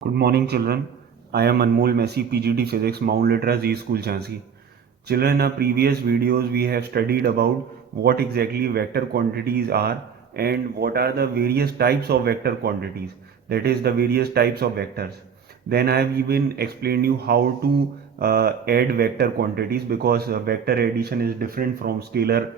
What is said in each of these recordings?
Good morning, children. I am Anmol Messi, PGT Physics, Mount Litra Z School, Jhansi. Children, in our previous videos, we have studied about what exactly vector quantities are and what are the various types of vector quantities. That is, the various types of vectors. Then I have even explained you how to add vector quantities because vector addition is different from scalar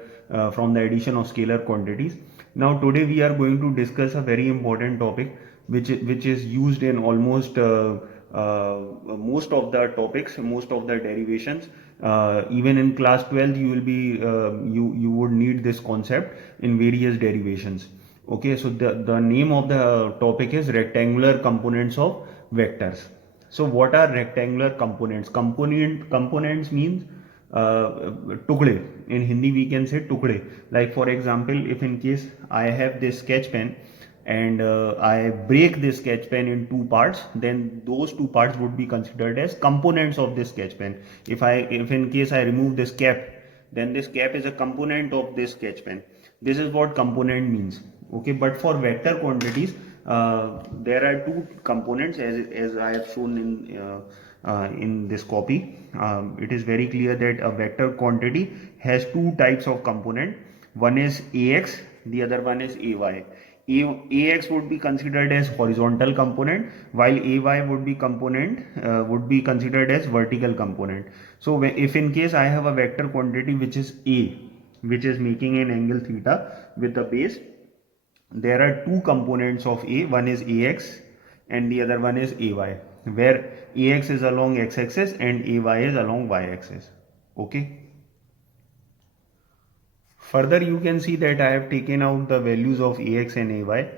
from the addition of scalar quantities. Now today we are going to discuss a very important topic which is used in almost most of the topics, most of the derivations. Even in class 12 you will be you would need this concept in various derivations. Okay, so the name of the topic is rectangular components of vectors. So what are rectangular components? Components means tukde. In Hindi we can say tukde. Like for example, if in case I have this sketch pen and I break this sketch pen in two parts, then those two parts would be considered as components of this sketch pen. If in case I remove this cap, then this cap is a component of this sketch pen. This is what component means. Okay, but for vector quantities, there are two components as I have shown in this copy. It is very clear that a vector quantity has two types of component. One is ax, the other one is ay. Ax would be considered as horizontal component, while ay would be considered as vertical component. So if in case I have a vector quantity which is a, which is making an angle theta with the base, there are two components of a. One is ax and the other one is ay, where ax is along x-axis and ay is along y-axis. Okay. Further, you can see that I have taken out the values of ax and ay.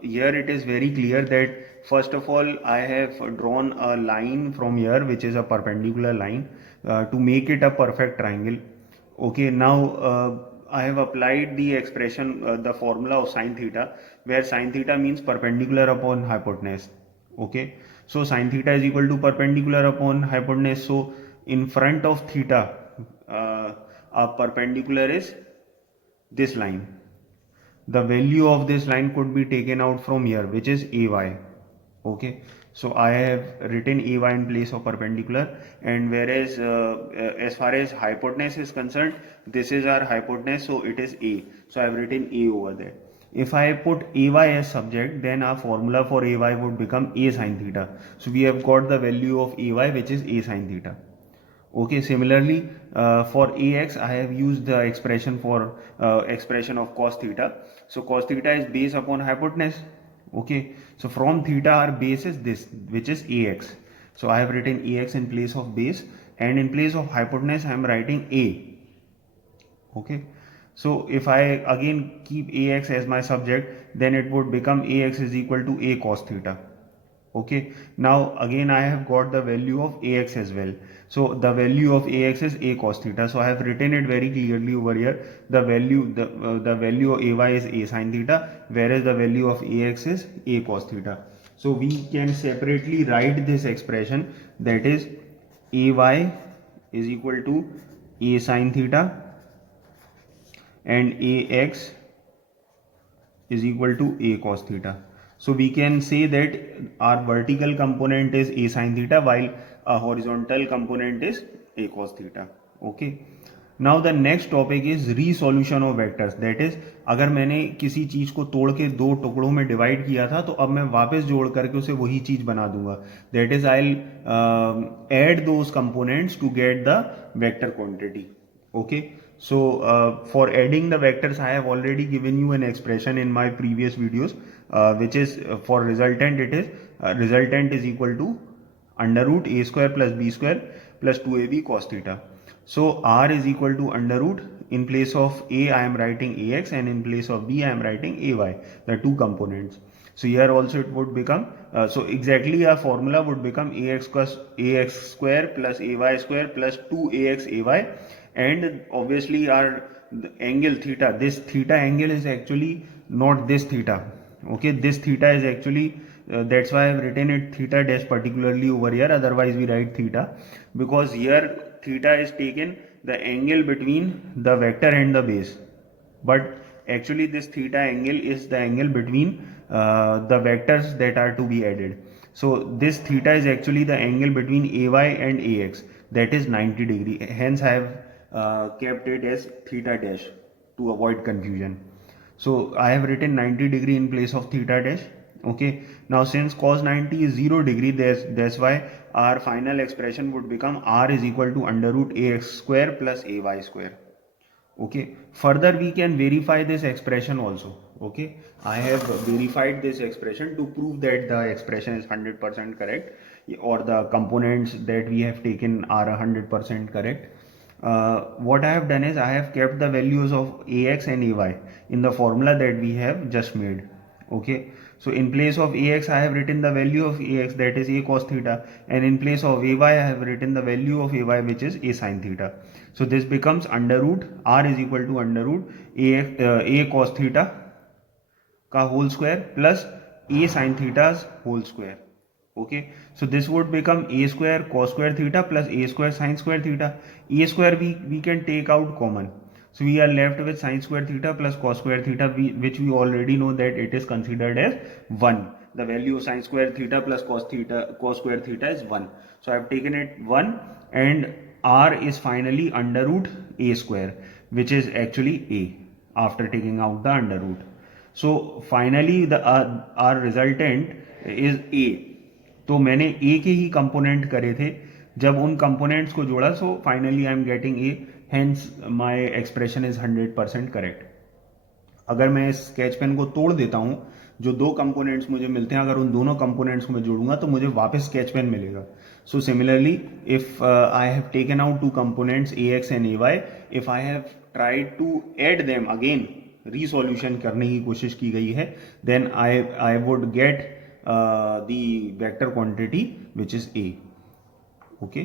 Here it is very clear that first of all I have drawn a line from here which is a perpendicular line to make it a perfect triangle. Okay, now I have applied the expression, the formula of sine theta, where sine theta means perpendicular upon hypotenuse. Okay, so sine theta is equal to perpendicular upon hypotenuse. So in front of theta, a perpendicular is this line. The value of this line could be taken out from here, which is ay. Okay, so I have written ay in place of perpendicular, and whereas as far as hypotenuse is concerned, this is our hypotenuse, so it is a. So I have written a over there. If I put ay as subject, then our formula for ay would become a sine theta. So we have got the value of ay, which is a sine theta. Okay, similarly for ax I have used the expression for expression of cos theta. So cos theta is base upon hypotenuse. Okay, so from theta our base is this, which is ax. So I have written ax in place of base, and in place of hypotenuse I am writing a. Okay, so if I again keep ax as my subject, then it would become ax is equal to a cos theta. Okay, now again I have got the value of ax as well. So the value of ax is a cos theta. So I have written it very clearly over here. The value of ay is a sin theta, whereas the value of ax is a cos theta. So we can separately write this expression, that is ay is equal to a sin theta and ax is equal to a cos theta. So we can say that our vertical component is a sin theta, while a horizontal component is a cos theta. Okay. Now the next topic is resolution of vectors. That is, अगर मैंने किसी चीज को तोड़ के दो टुकड़ों में डिवाइड किया था, तो अब मैं वापस जोड़ करके उसे वही चीज बना दूंगा. That is, I'll add those components to get the vector quantity. Okay, so for adding the vectors I have already given you an expression in my previous videos, which is for resultant, it is resultant is equal to under root a square plus b square plus 2ab cos theta. So r is equal to under root, in place of a I am writing ax, and in place of b I am writing ay, the two components. So here also it would become, so exactly our formula would become ax square plus ay square plus 2ax ay, and obviously our angle theta, this theta angle is actually not this theta. Okay, this theta is actually that's why I have written it theta dash particularly over here, otherwise we write theta, because here theta is taken the angle between the vector and the base, but actually this theta angle is the angle between the vectors that are to be added. So this theta is actually the angle between AY and AX, that is 90 degree. Hence I have kept it as theta dash to avoid confusion. So I have written 90 degree in place of theta dash. Okay, now since cos 90 is 0 degree, that's why our final expression would become r is equal to under root ax square plus ay square. Okay, further we can verify this expression also. Okay, I have verified this expression to prove that the expression is 100% correct, or the components that we have taken are 100% correct. What I have done is I have kept the values of ax and ay in the formula that we have just made. Okay, so in place of ax I have written the value of ax, that is a cos theta, and in place of ay I have written the value of ay, which is a sin theta. So this becomes under root r is equal to under root a cos theta का whole square plus a sin theta's whole square. Okay, so this would become a square cos square theta plus a square sin square theta. A square we can take out common, so we are left with sin square theta plus cos square theta, which we already know that it is considered as 1. The value of sin square theta plus cos square theta is 1. So I have taken it 1, and r is finally under root a square, which is actually a after taking out the under root. So finally the our resultant is a. तो मैंने a के ही component करे थे, जब उन components को जोड़ा, so finally I am getting a, hence my expression is 100% correct. अगर मैं इस स्केच पेन को तोड़ देता हूं, जो दो कंपोनेंट्स मुझे मिलते हैं, अगर उन दोनों कंपोनेंट्स को मैं जोड़ूंगा तो मुझे वापस स्केच पेन मिलेगा. So similarly if I have taken out two components ax and ay, if I have tried to add them again, resolution करने की कोशिश की गई है, then I would get the vector quantity which is a. Okay.